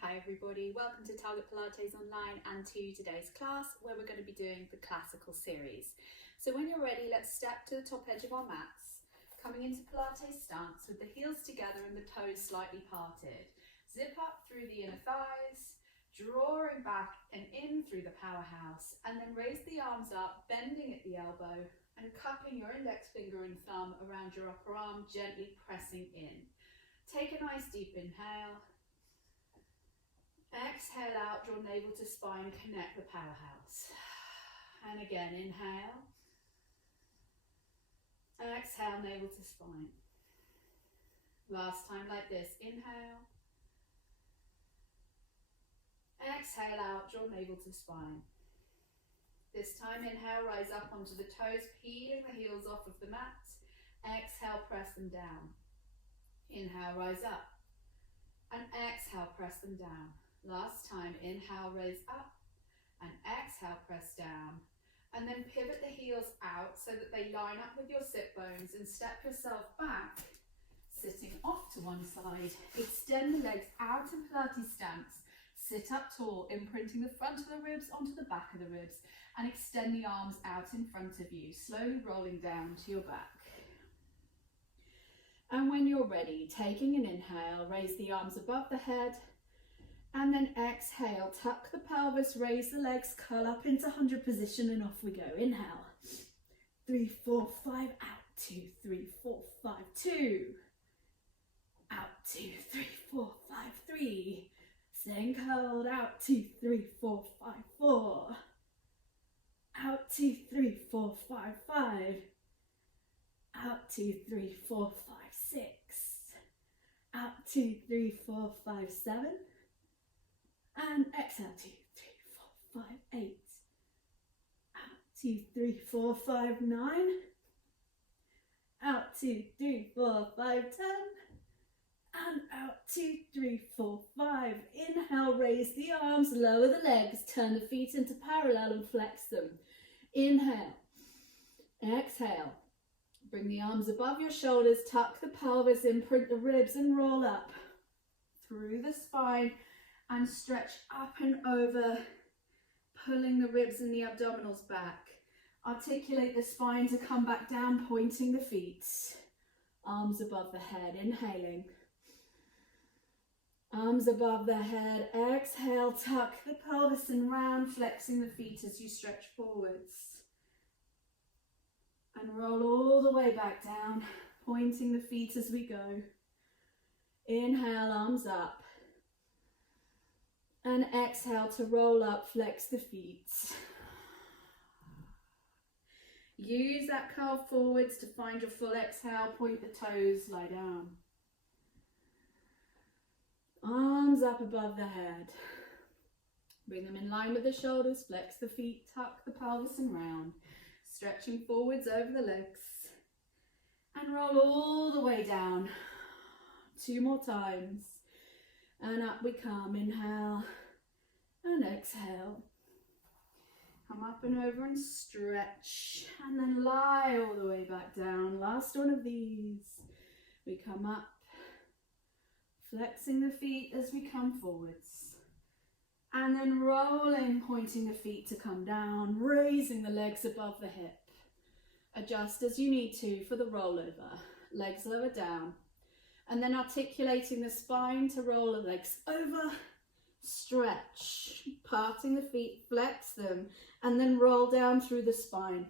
Hi everybody, welcome to Target Pilates Online and to today's class where we're going to be doing the classical series. So when you're ready, let's step to the top edge of our mats, coming into Pilates stance with the heels together and the toes slightly parted. Zip up through the inner thighs, drawing back and in through the powerhouse, and then raise the arms up, bending at the elbow and cupping your index finger and thumb around your upper arm, gently pressing in. Take a nice deep inhale. Exhale out, draw navel to spine, connect the powerhouse. And again, inhale. Exhale, navel to spine. Last time like this, inhale. Exhale out, draw navel to spine. This time, inhale, rise up onto the toes, peeling the heels off of the mat. Exhale, press them down. Inhale, rise up. And exhale, press them down. Last time, inhale, raise up, and exhale, press down. And then pivot the heels out so that they line up with your sit bones and step yourself back, sitting off to one side. Extend the legs out in Pilates stance. Sit up tall, imprinting the front of the ribs onto the back of the ribs, and extend the arms out in front of you, slowly rolling down to your back. And when you're ready, taking an inhale, raise the arms above the head, and then exhale, tuck the pelvis, raise the legs, curl up into 100 position, and off we go. Inhale, 3, 4, 5, out, 2, 3, 4, 5, 2, out, 2, 3, 4, 5, 3, staying curled, out, 2, 3, 4, 5, 4, out, 2, 3, 4, 5, 5, out, 2, 3, 4, 5, 6, out, 2, 3, 4, 5, 7, and exhale, 2, 3, 4, 5, 8, out, 2, 3, 4, 5, 9, out, 2, 3, 4, 5, 10, and out, 2, 3, 4, 5. Inhale, raise the arms, lower the legs, turn the feet into parallel and flex them. Inhale, exhale, bring the arms above your shoulders, tuck the pelvis, imprint the ribs and roll up through the spine. And stretch up and over, pulling the ribs and the abdominals back. Articulate the spine to come back down, pointing the feet. Arms above the head, inhaling. Arms above the head, exhale, tuck the pelvis and round, flexing the feet as you stretch forwards. And roll all the way back down, pointing the feet as we go. Inhale, arms up. And exhale to roll up, flex the feet. Use that curl forwards to find your full exhale, point the toes, lie down. Arms up above the head. Bring them in line with the shoulders, flex the feet, tuck the pelvis and round. Stretching forwards over the legs. And roll all the way down. 2 more times. And up we come, inhale and exhale. Come up and over and stretch, and then lie all the way back down. Last one of these. We come up, flexing the feet as we come forwards. And then rolling, pointing the feet to come down, raising the legs above the hip. Adjust as you need to for the rollover. Legs lower down. And then articulating the spine to roll the legs over, stretch, parting the feet, flex them, and then roll down through the spine.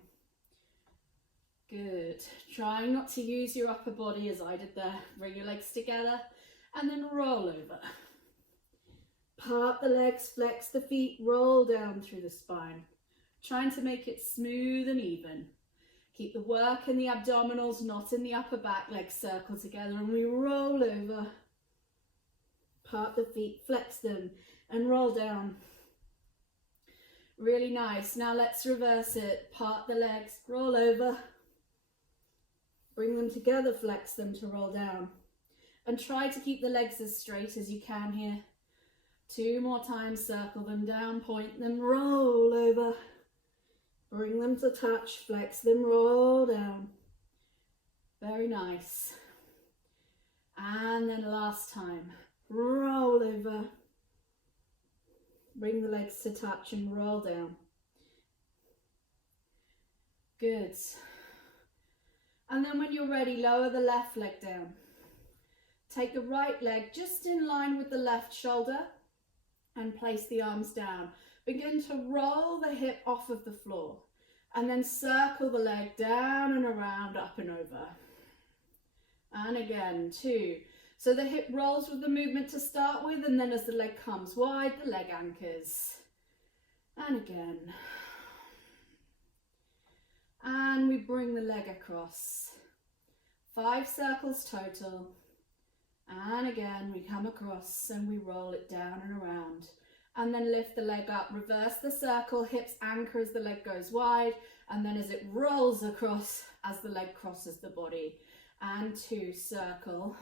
Good. Trying not to use your upper body as I did there. Bring your legs together and then roll over. Part the legs, flex the feet, roll down through the spine. Trying to make it smooth and even. Keep the work in the abdominals, not in the upper back. Legs circle together and we roll over. Part the feet, flex them and roll down. Really nice. Now let's reverse it. Part the legs, roll over. Bring them together, flex them to roll down. And try to keep the legs as straight as you can here. 2 more times, circle them down, point them, roll over. Bring them to touch, flex them, roll down. Very nice. And then last time, roll over, Bring the legs to touch and roll down. Good. And then when you're ready, lower the left leg down. Take the right leg just in line with the left shoulder and place the arms down. Begin to roll the hip off of the floor and then circle the leg down and around, up and over. And again, 2. So the hip rolls with the movement to start with, and then as the leg comes wide, the leg anchors. And again. And we bring the leg across. 5 circles total. And again, we come across and we roll it down and around. And then lift the leg up, reverse the circle, hips anchor as the leg goes wide, and then as it rolls across, as the leg crosses the body. And 2, circle,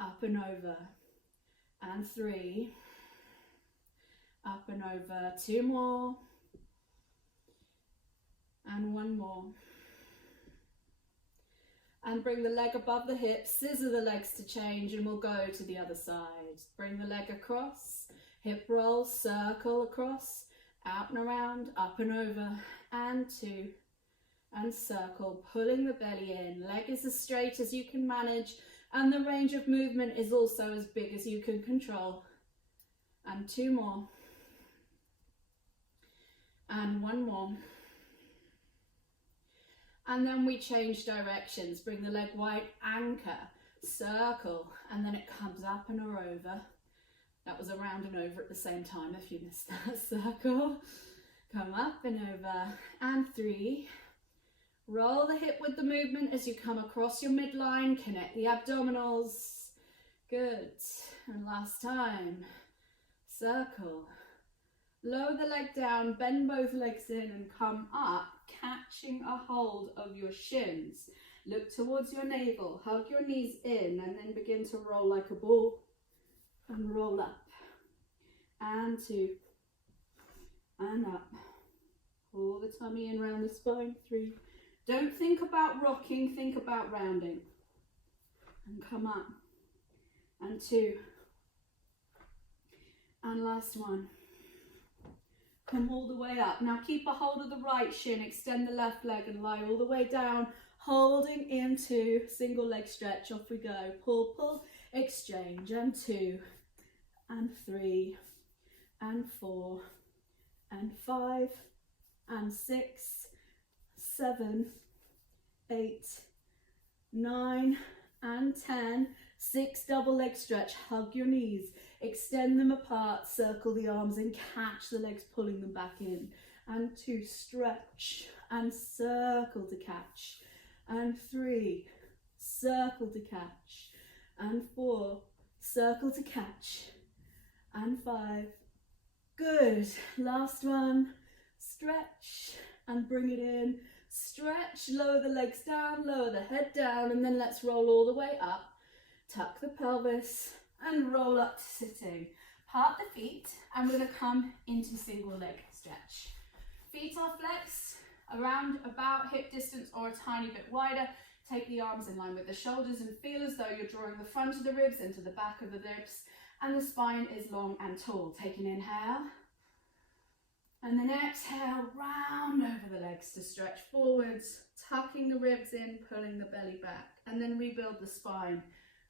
up and over, and 3, up and over, 2 more, and 1 more. And bring the leg above the hips, scissor the legs to change, and we'll go to the other side. Bring the leg across, hip roll, circle across, out and around, up and over, and 2, and circle, pulling the belly in. Leg is as straight as you can manage, and the range of movement is also as big as you can control. And 2 more, and 1 more. And then we change directions. Bring the leg wide, anchor, circle, and then it comes up and over. That was around and over at the same time if you missed that. Circle, come up and over, and 3. Roll the hip with the movement as you come across your midline, connect the abdominals. Good. And last time. Circle. Lower the leg down, bend both legs in and come up, catching a hold of your shins. Look towards your navel, hug your knees in, and then begin to roll like a ball. And roll up. And 2. And up. Pull the tummy in round the spine. 3. Don't think about rocking, think about rounding. And come up. And 2. And last one. Come all the way up. Now keep a hold of the right shin, extend the left leg and lie all the way down, holding into single leg stretch. Off we go. Pull, pull, exchange, and 2, and 3, and 4, and 5, and 6, 7, 8, 9, and 10. 6 double leg stretch. Hug your knees, extend them apart, circle the arms and catch the legs, pulling them back in. And 2, stretch and circle to catch. And 3, circle to catch. And 4, circle to catch. And 5, good. Last one, stretch and bring it in. Stretch, lower the legs down, lower the head down, and then let's roll all the way up. Tuck the pelvis and roll up to sitting. Part the feet and we're going to come into single leg stretch. Feet are flexed around about hip distance or a tiny bit wider. Take the arms in line with the shoulders and feel as though you're drawing the front of the ribs into the back of the ribs and the spine is long and tall. Take an inhale and then exhale, round over the legs to stretch forwards, tucking the ribs in, pulling the belly back, and then rebuild the spine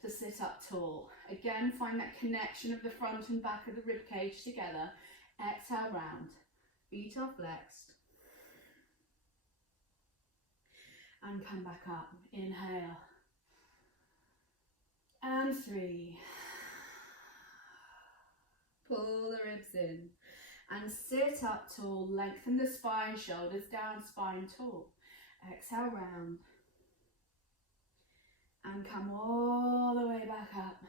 to sit up tall. Again, find that connection of the front and back of the rib cage together. Exhale, round. Feet are flexed. And come back up. Inhale. And 3. Pull the ribs in. And sit up tall. Lengthen the spine, shoulders down, spine tall. Exhale, round. And come all the way back up.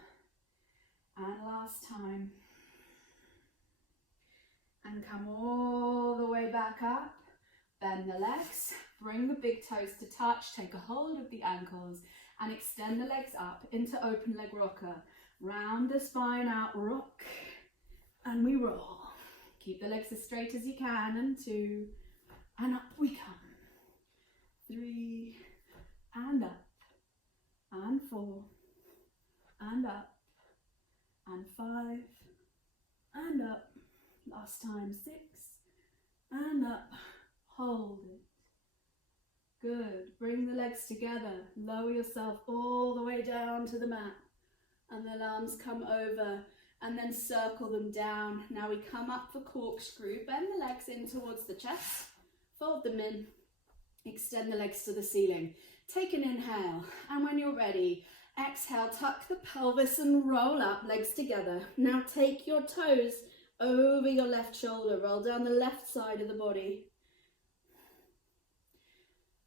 And last time. And come all the way back up. Bend the legs. Bring the big toes to touch. Take a hold of the ankles. And extend the legs up into open leg rocker. Round the spine out, rock. And we roll. Keep the legs as straight as you can. And 2. And up we come. 3. And up. And 4, and up, and 5, and up. Last time, 6, and up. Hold it. Good. Bring the legs together. Lower yourself all the way down to the mat. And then arms come over and then circle them down. Now we come up for corkscrew. Bend the legs in towards the chest. Fold them in. Extend the legs to the ceiling. Take an inhale. And when you're ready, exhale, tuck the pelvis and roll up, legs together. Now take your toes over your left shoulder. Roll down the left side of the body.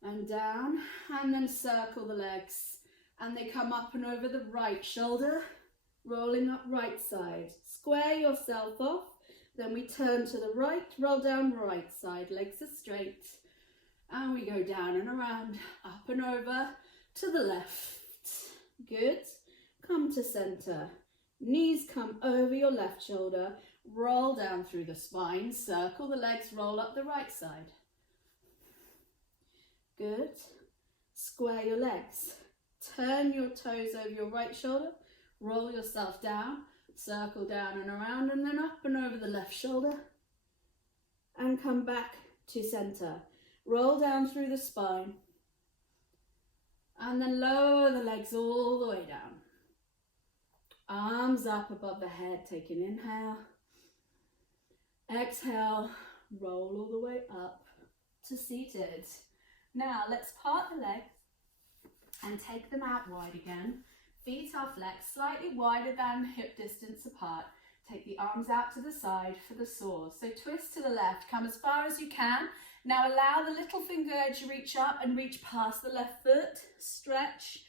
And down, and then circle the legs. And they come up and over the right shoulder, rolling up right side. Square yourself off. Then we turn to the right, roll down right side. Legs are straight. And we go down and around, up and over to the left. Good. Come to center. Knees come over your left shoulder. Roll down through the spine. Circle the legs, roll up the right side. Good. Square your legs. Turn your toes over your right shoulder. Roll yourself down. Circle down and around and then up and over the left shoulder. And come back to center. Roll down through the spine. And then lower the legs all the way down. Arms up above the head. Take an inhale. Exhale. Roll all the way up to seated. Now let's part the legs and take them out wide again. Feet are flexed, slightly wider than hip distance apart. Take the arms out to the side for the saw. So twist to the left, come as far as you can. Now allow the little finger edge to reach up and reach past the left foot. Stretch,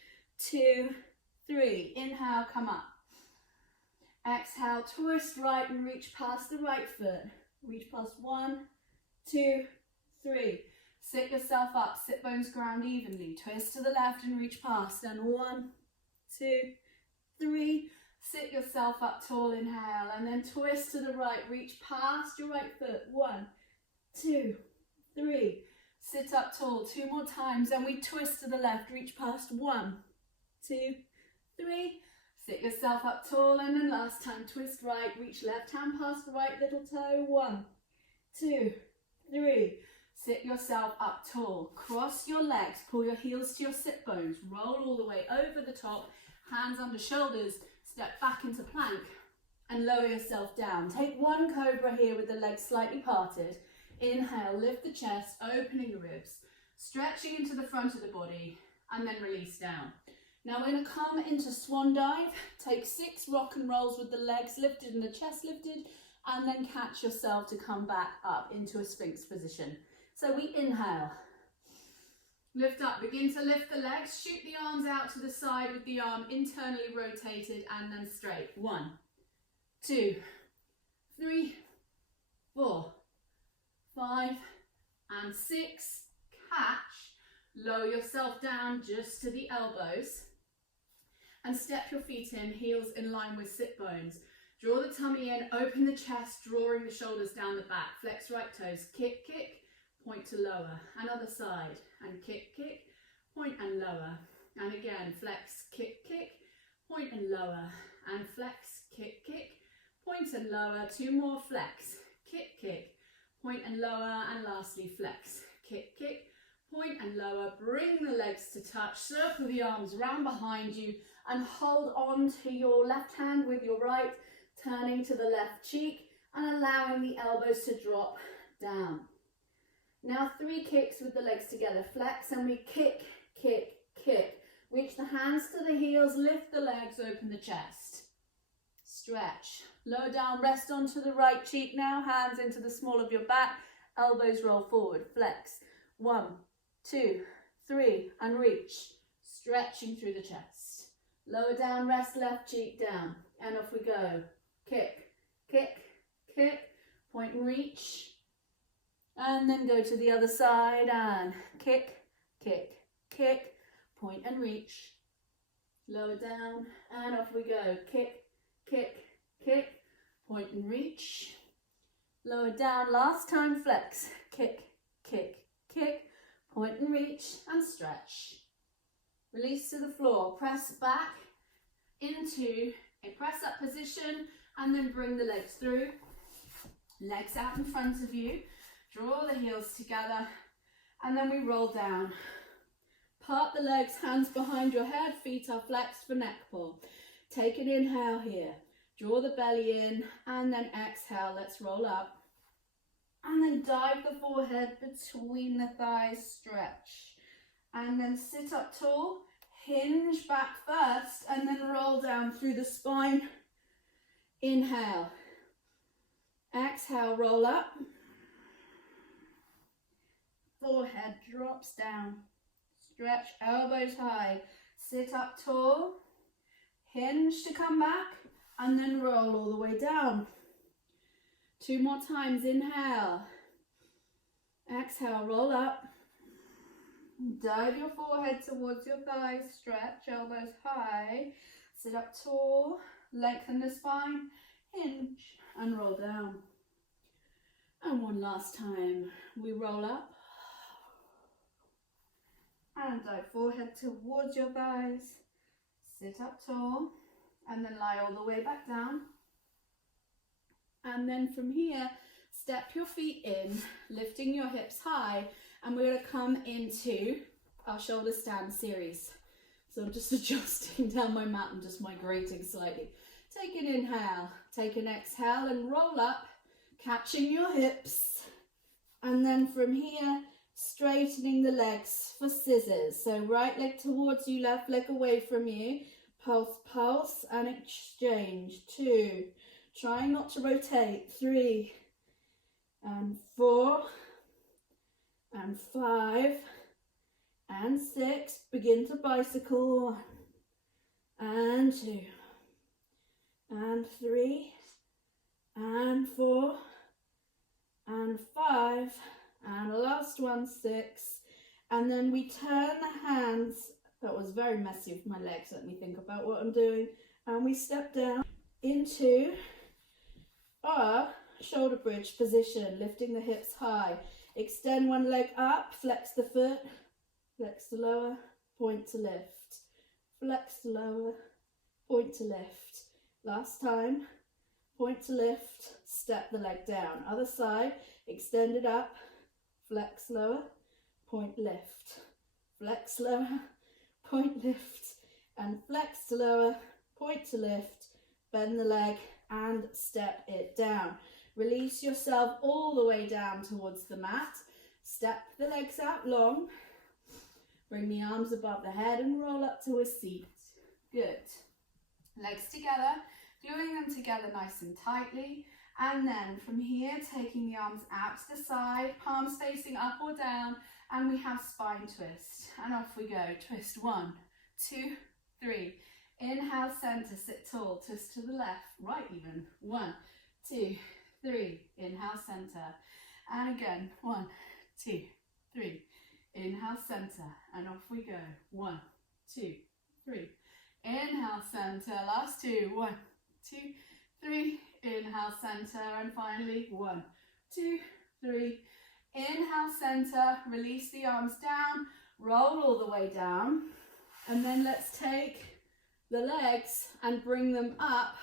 2, 3. Inhale, come up. Exhale, twist right and reach past the right foot. Reach past 1, 2, 3. Sit yourself up, sit bones ground evenly. Twist to the left and reach past. And 1, 2, 3. Sit yourself up tall, inhale. And then twist to the right, reach past your right foot. 1, 2, 3. Sit up tall 2 more times. And we twist to the left, reach past. 1, 2, 3. Sit yourself up tall. And then last time, twist right, reach left hand past the right little toe. 1, 2, 3. Sit yourself up tall. Cross your legs. Pull your heels to your sit bones. Roll all the way over the top. Hands under shoulders. Step back into plank and lower yourself down. Take one cobra here with the legs slightly parted. Inhale, lift the chest, opening the ribs. Stretching into the front of the body and then release down. Now we're going to come into swan dive. Take 6 rock and rolls with the legs lifted and the chest lifted. And then catch yourself to come back up into a sphinx position. So we inhale, lift up, begin to lift the legs, shoot the arms out to the side with the arm internally rotated and then straight. 1, 2, 3, 4, 5, and 6. Catch, lower yourself down just to the elbows and step your feet in, heels in line with sit bones. Draw the tummy in, open the chest, drawing the shoulders down the back. Flex right toes, kick, kick. Point to lower, and other side, and kick, kick, point and lower, and again, flex, kick, kick, point and lower, and flex, kick, kick, point and lower, 2 more, flex, kick, kick, point and lower, and lastly, flex, kick, kick, point and lower, bring the legs to touch, circle the arms round behind you, and hold on to your left hand with your right, turning to the left cheek, and allowing the elbows to drop down. Now 3 kicks with the legs together. Flex and we kick, kick, kick. Reach the hands to the heels, lift the legs, open the chest. Stretch. Lower down, rest onto the right cheek now. Hands into the small of your back. Elbows roll forward. Flex. 1, 2, 3, and reach. Stretching through the chest. Lower down, rest left cheek down. And off we go. Kick, kick, kick. Point and reach. And then go to the other side and kick, kick, kick, point and reach. Lower down and off we go. Kick, kick, kick, point and reach. Lower down, last time, flex. Kick, kick, kick, point and reach and stretch. Release to the floor. Press back into a press up position And then bring the legs through, legs out in front of you, draw the heels together, and then we roll down. Part the legs, hands behind your head, feet are flexed for neck pull. Take an inhale here, draw the belly in, and then exhale, let's roll up. And then dive the forehead between the thighs, stretch. And then sit up tall, hinge back first, and then roll down through the spine. Inhale. Exhale, roll up. Forehead drops down. Stretch, elbows high. Sit up tall. Hinge to come back, and then roll all the way down. 2 more times. Inhale. Exhale, roll up. Dive your forehead towards your thighs. Stretch, elbows high. Sit up tall. Lengthen the spine. Hinge and roll down. And one last time. We roll up. And dive forehead towards your thighs. Sit up tall. And then lie all the way back down. And then from here, step your feet in, lifting your hips high. And we're going to come into our shoulder stand series. So I'm just adjusting down my mat and just migrating slightly. Take an inhale, take an exhale and roll up, catching your hips. And then from here, straightening the legs for scissors. So right leg towards you, left leg away from you. Pulse, pulse and exchange. 2. Try not to rotate. 3 and 4 and 5 and 6. Begin to bicycle. 1 and 2 and 3 and 4 and 5 and last one, 6. And then we turn the hands. That was very messy with my legs. Let me think about what I'm doing. And we step down into our shoulder bridge position, lifting the hips high. Extend one leg up, flex the foot, flex the lower, point to lift. Flex the lower, point to lift. Last time, point to lift, step the leg down. Other side, extend it up, flex lower, point lift. Flex lower, point lift, and flex to lower, point to lift, bend the leg and step it down. Release yourself all the way down towards the mat. Step the legs out long. Bring the arms above the head and roll up to a seat. Good. Legs together, gluing them together nice and tightly. And then from here, taking the arms out to the side, palms facing up or down, and we have spine twist. And off we go. Twist 1, 2, 3. Inhale, center, sit tall, twist to the left, right even. 1, 2, 3. Inhale, center. And again, 1, 2, 3. Inhale, center, and off we go. 1, 2, 3. Inhale, center. Last 2. 1, 2, 3. Inhale, center, and finally 1, 2, 3. Inhale, center. Release the arms down. Roll all the way down, and then let's take the legs and bring them up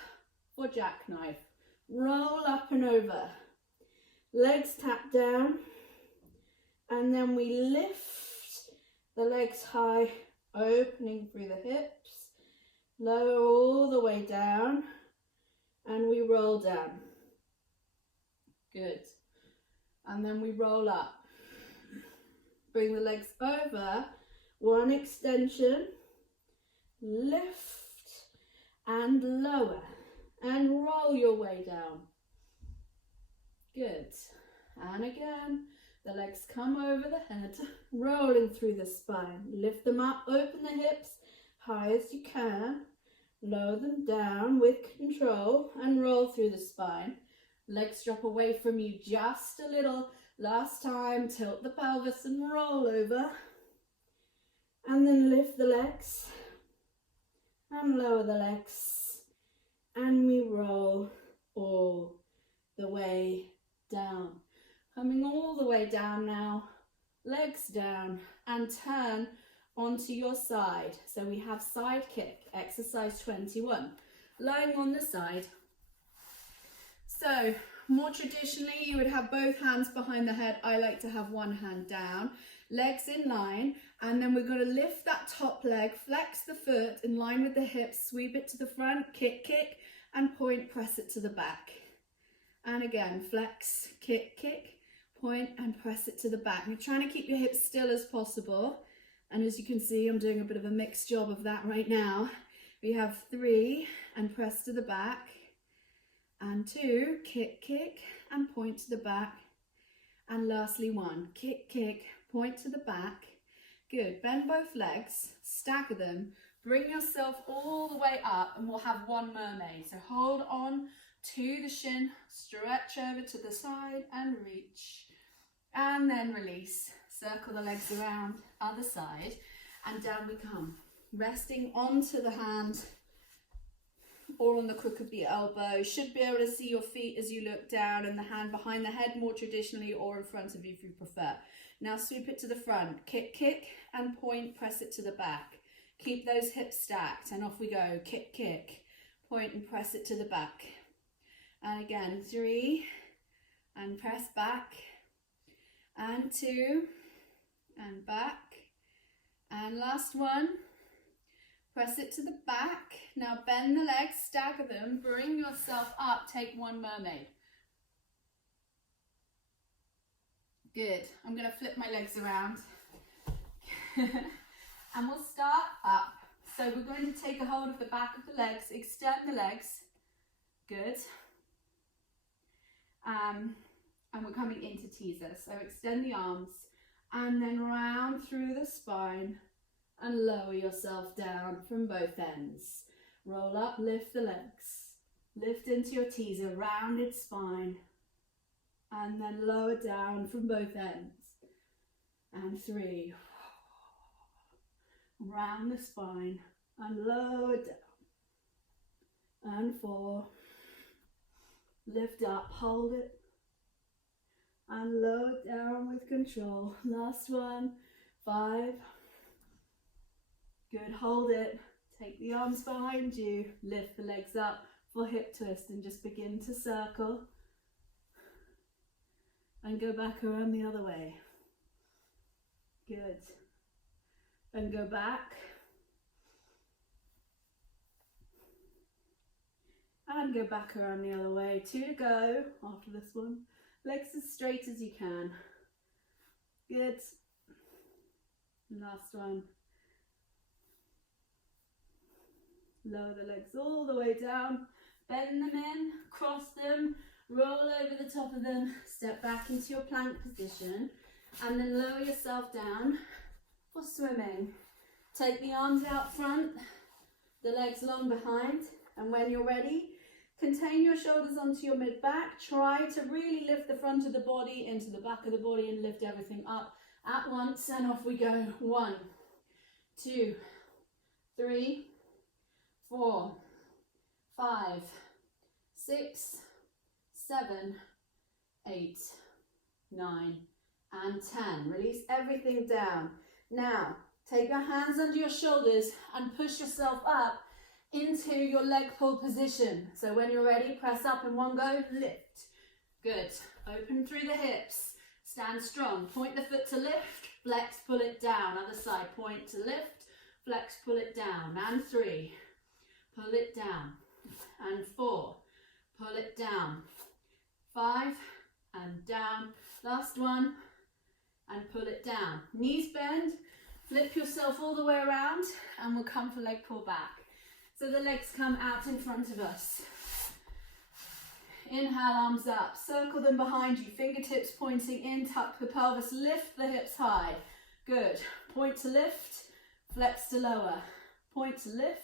for jackknife. Roll up and over. Legs tap down, and then we lift the legs high, opening through the hips, lower all the way down, and we roll down. Good. And then we roll up. Bring the legs over, one extension, lift and lower, and roll your way down. Good. And again, the legs come over the head, rolling through the spine. Lift them up, open the hips high as you can, lower them down with control and roll through the spine. Legs drop away from you just a little. Last time, tilt the pelvis and roll over. And then lift the legs and lower the legs. And we roll all the way down. Coming all the way down now. Legs down and turn onto your side. So we have side kick, exercise 21. Lying on the side. So more traditionally, you would have both hands behind the head. I like to have one hand down, legs in line, and then we're going to lift that top leg, flex the foot in line with the hips, sweep it to the front, kick, kick, and point, press it to the back. And again, flex, kick, kick, point, and press it to the back. You're trying to keep your hips still as possible. And as you can see, I'm doing a bit of a mixed job of that right now. We have 3, and press to the back. And 2, kick, kick, and point to the back. And lastly 1, kick, kick, point to the back. Good, bend both legs, stagger them, bring yourself all the way up, and we'll have one mermaid. So hold on to the shin, stretch over to the side and reach. And then release, circle the legs around, other side, and down we come. Resting onto the hand or on the crook of the elbow. Should be able to see your feet as you look down, and the hand behind the head more traditionally, or in front of you if you prefer. Now sweep it to the front, kick, kick, and point, press it to the back. Keep those hips stacked, and off we go. Kick, kick, point, and press it to the back. And again, 3, and press back, and 2, and back, and last one. Press it to the back. Now bend the legs, stagger them, bring yourself up, take one mermaid. Good. I'm going to flip my legs around. And we'll start up. So we're going to take a hold of the back of the legs, extend the legs. Good. And we're coming into teaser. So extend the arms and then round through the spine. And lower yourself down from both ends. Roll up, lift the legs. Lift into your teaser, rounded spine. And then lower down from both ends. And 3. Round the spine and lower down. And 4. Lift up, hold it. And lower down with control. Last one. 5. Good, hold it. Take the arms behind you. Lift the legs up for hip twist and just begin to circle. And go back around the other way. Good. And go back. And go back around the other way. 2 to go after this one. Legs as straight as you can. Good. Last one. Lower the legs all the way down, bend them in, cross them, roll over the top of them, step back into your plank position, and then lower yourself down for swimming. Take the arms out front, the legs long behind, and when you're ready, contain your shoulders onto your mid-back. Try to really lift the front of the body into the back of the body and lift everything up at once, and off we go. 1, 2, 3, 4, 5, 6, 7, 8, 9, and 10. Release everything down. Now, take your hands under your shoulders and push yourself up into your leg pull position. So when you're ready, press up in one go, lift. Good. Open through the hips. Stand strong. Point the foot to lift, flex, pull it down. Other side, point to lift, flex, pull it down. And 3. Pull it down. And 4. Pull it down. 5. And down. Last one. And pull it down. Knees bend. Flip yourself all the way around. And we'll come for leg pull back. So the legs come out in front of us. Inhale, arms up. Circle them behind you. Fingertips pointing in. Tuck the pelvis. Lift the hips high. Good. Point to lift. Flex to lower. Point to lift.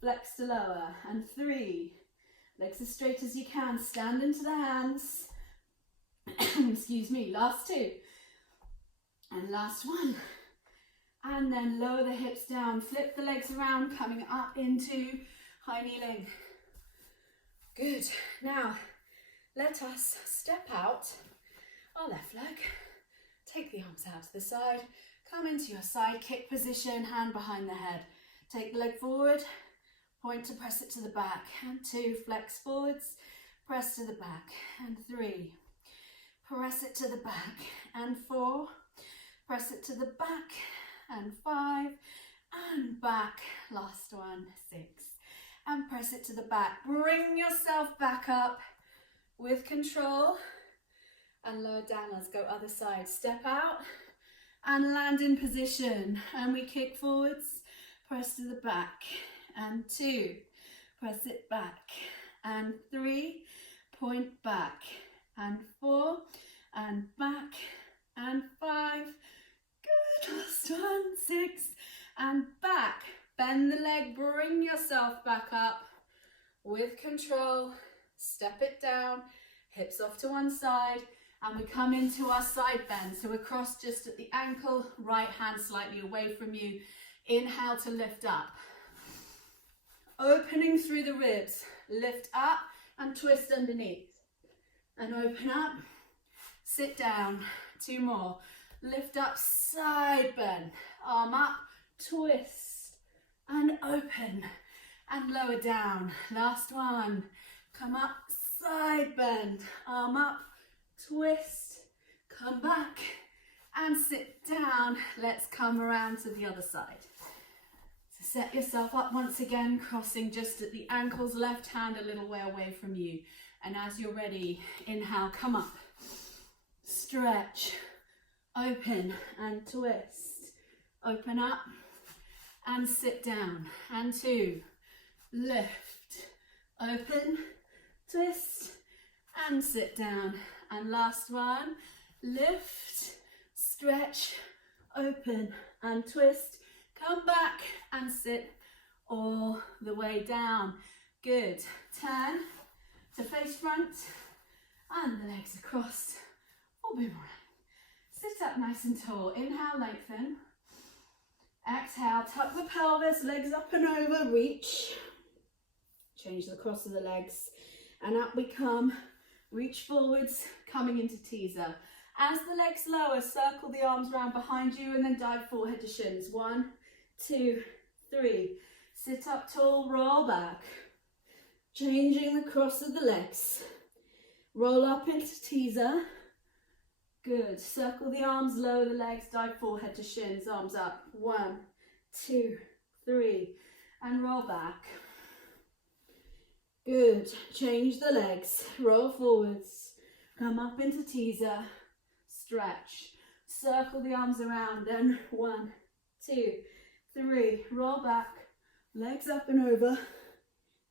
Flex to lower. And 3. Legs as straight as you can. Stand into the hands. Excuse me. Last 2. And last 1. And then lower the hips down. Flip the legs around, coming up into high kneeling. Good. Now, let us step out our left leg. Take the arms out to the side. Come into your side kick position, hand behind the head. Take the leg forward. Point to press it to the back. And 2, flex forwards. press to the back, and 3, press it to the back, and 4, press it to the back, and 5, and back, last one, 6, and press it to the back. Bring yourself back up with control, and lower down. Let's go other side. Step out and land in position, and we kick forwards, press to the back, and 2, press it back, and 3, point back, and 4, and back, and 5, good, last one, 6, and back. Bend the leg, bring yourself back up with control, step it down, hips off to one side, and we come into our side bend. So we're crossed just at the ankle, right hand slightly away from you. Inhale to lift up. Opening through the ribs, lift up and twist underneath. And open up, sit down, 2 more. Lift up, side bend, arm up, twist, and open, and lower down. Last one, come up, side bend, arm up, twist, come back, and sit down. Let's come around to the other side. So set yourself up once again, crossing just at the ankles, left hand a little way away from you. And as you're ready, inhale, come up, stretch, open and twist, open up and sit down, and 2, lift, open, twist and sit down, and last one, lift, stretch, open and twist, come back and sit all the way down. Good. Turn to face front and the legs across or boomerang. Sit up nice and tall. Inhale, lengthen. Exhale, tuck the pelvis, legs up and over, reach. Change the cross of the legs, and up we come. Reach forwards, coming into teaser. As the legs lower, circle the arms around behind you and then dive forehead to shins. 1, 2, 3. Sit up tall, roll back. Changing the cross of the legs. Roll up into teaser. Good. Circle the arms, lower the legs, dive forehead to shins, arms up. 1, 2, 3. And roll back. Good. Change the legs. Roll forwards. Come up into teaser. Stretch. Circle the arms around. And 1, 2, 3. Roll back. Legs up and over.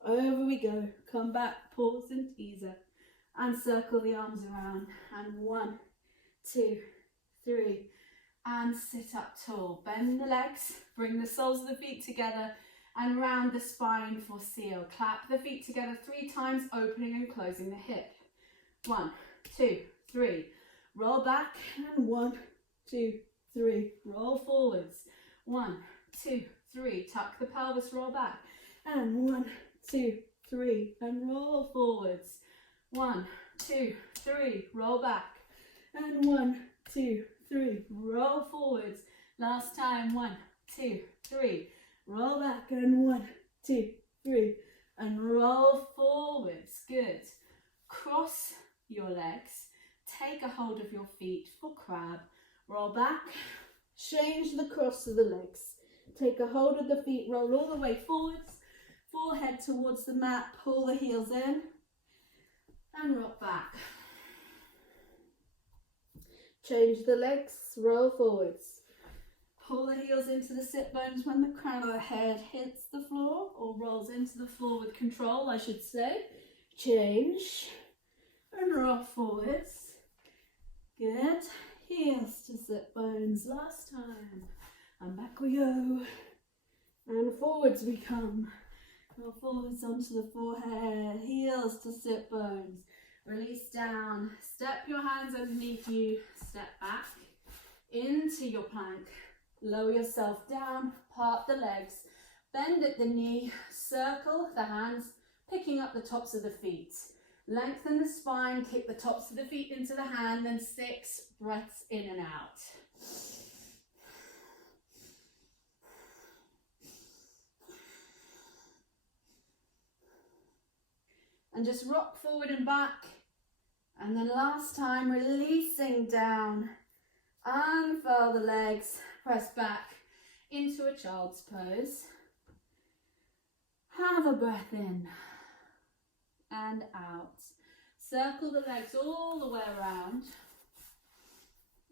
Over we go. Come back. Pause and teaser. And circle the arms around. And 1, 2, 3. And sit up tall. Bend the legs. Bring the soles of the feet together. And round the spine for seal. Clap the feet together 3 times, opening and closing the hip. 1, 2, 3. Roll back, and 1, 2, 3. Roll forwards. 1, 2, 3. Tuck the pelvis, roll back. And 1, 2, 3. And roll forwards. 1, 2, 3. Roll back. And 1, 2, 3. Roll forwards. Last time. 1, 2, 3. Roll back, and 1, 2, 3, and roll forwards. Good. Cross your legs. Take a hold of your feet for crab. Roll back. Change the cross of the legs. Take a hold of the feet. Roll all the way forwards. Forehead towards the mat. Pull the heels in. And rock back. Change the legs. Roll forwards. Pull the heels into the sit bones when the crown of the head hits the floor, or rolls into the floor with control, I should say. Change and roll forwards. Good. Heels to sit bones last time. And back we go. And forwards we come. Roll forwards onto the forehead. Heels to sit bones. Release down. Step your hands underneath you. Step back into your plank. Lower yourself down, part the legs, bend at the knee, circle the hands, picking up the tops of the feet. Lengthen the spine, kick the tops of the feet into the hand, then 6 breaths in and out. And just rock forward and back. And then last time, releasing down. Unfurl the legs, press back into a child's pose. Have a breath in and out. Circle the legs all the way around.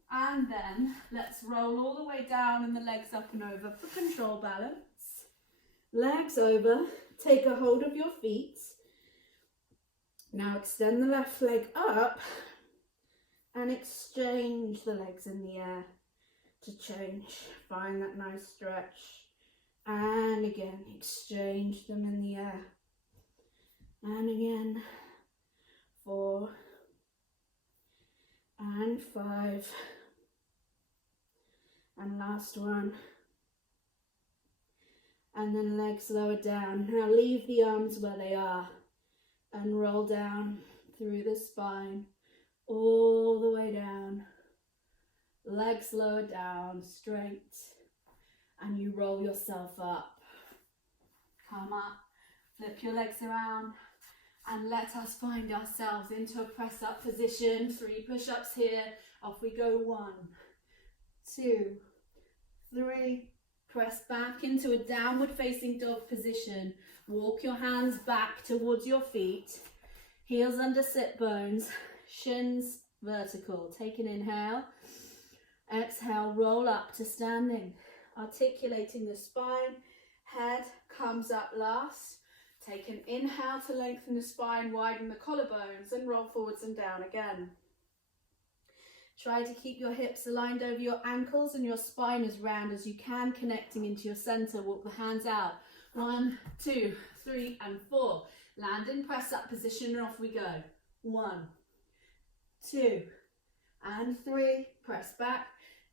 And then let's roll all the way down and the legs up and over for control balance. Legs over, take a hold of your feet. Now extend the left leg up and exchange the legs in the air to change. Find that nice stretch. And again, exchange them in the air. And again, 4 and 5. And last one. And then legs lower down. Now leave the arms where they are and roll down through the spine, all the way down. Legs lower down, straight. And you roll yourself up. Come up, flip your legs around, and let us find ourselves into a press up position. 3 push-ups here. Off we go. 1, 2, 3. Press back into a downward facing dog position. Walk your hands back towards your feet. Heels under sit bones. Shins vertical. Take an inhale. Exhale, roll up to standing. Articulating the spine. Head comes up last. Take an inhale to lengthen the spine, widen the collarbones, and roll forwards and down again. Try to keep your hips aligned over your ankles and your spine as round as you can, connecting into your center. Walk the hands out. 1, 2, 3, and 4. Land in press up position and off we go. 1, 2, and 3. Press back.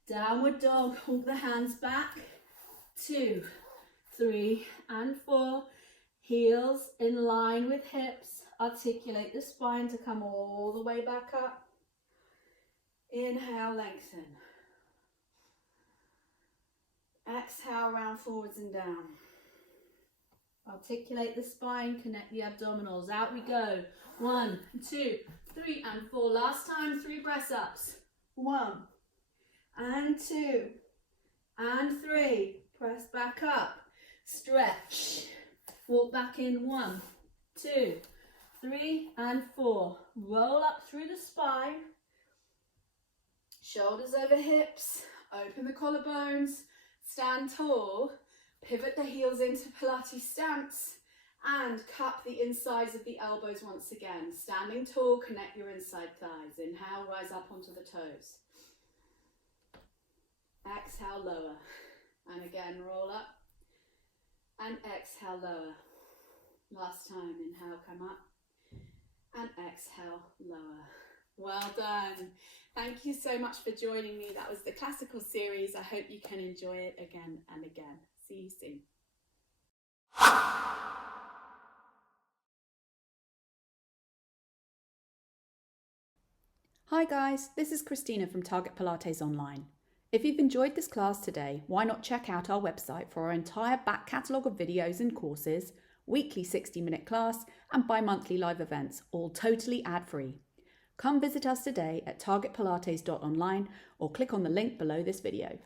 Downward dog. Walk the hands back. 2, 3, and 4. Heels in line with hips. Articulate the spine to come all the way back up. Inhale, lengthen. Exhale, round forwards and down. Articulate the spine, connect the abdominals. Out we go. 1, 2, 3, and 4. Last time, 3 press ups. 1, and 2, and 3. Press back up. Stretch. Walk back in. 1, 2, 3, and 4. Roll up through the spine. Shoulders over hips, open the collarbones, stand tall, pivot the heels into Pilates stance, and cup the insides of the elbows once again. Standing tall, connect your inside thighs. Inhale, rise up onto the toes. Exhale, lower. And again, roll up. And exhale, lower. Last time, inhale, come up. And exhale, lower. Well done. Thank you so much for joining me. That was the classical series. I hope you can enjoy it again and again. See you soon. Hi guys, this is Christina from Target Pilates Online. If you've enjoyed this class today, why not check out our website for our entire back catalogue of videos and courses, weekly 60-minute class and bi-monthly live events, all totally ad-free. Come visit us today at targetpilates.online or click on the link below this video.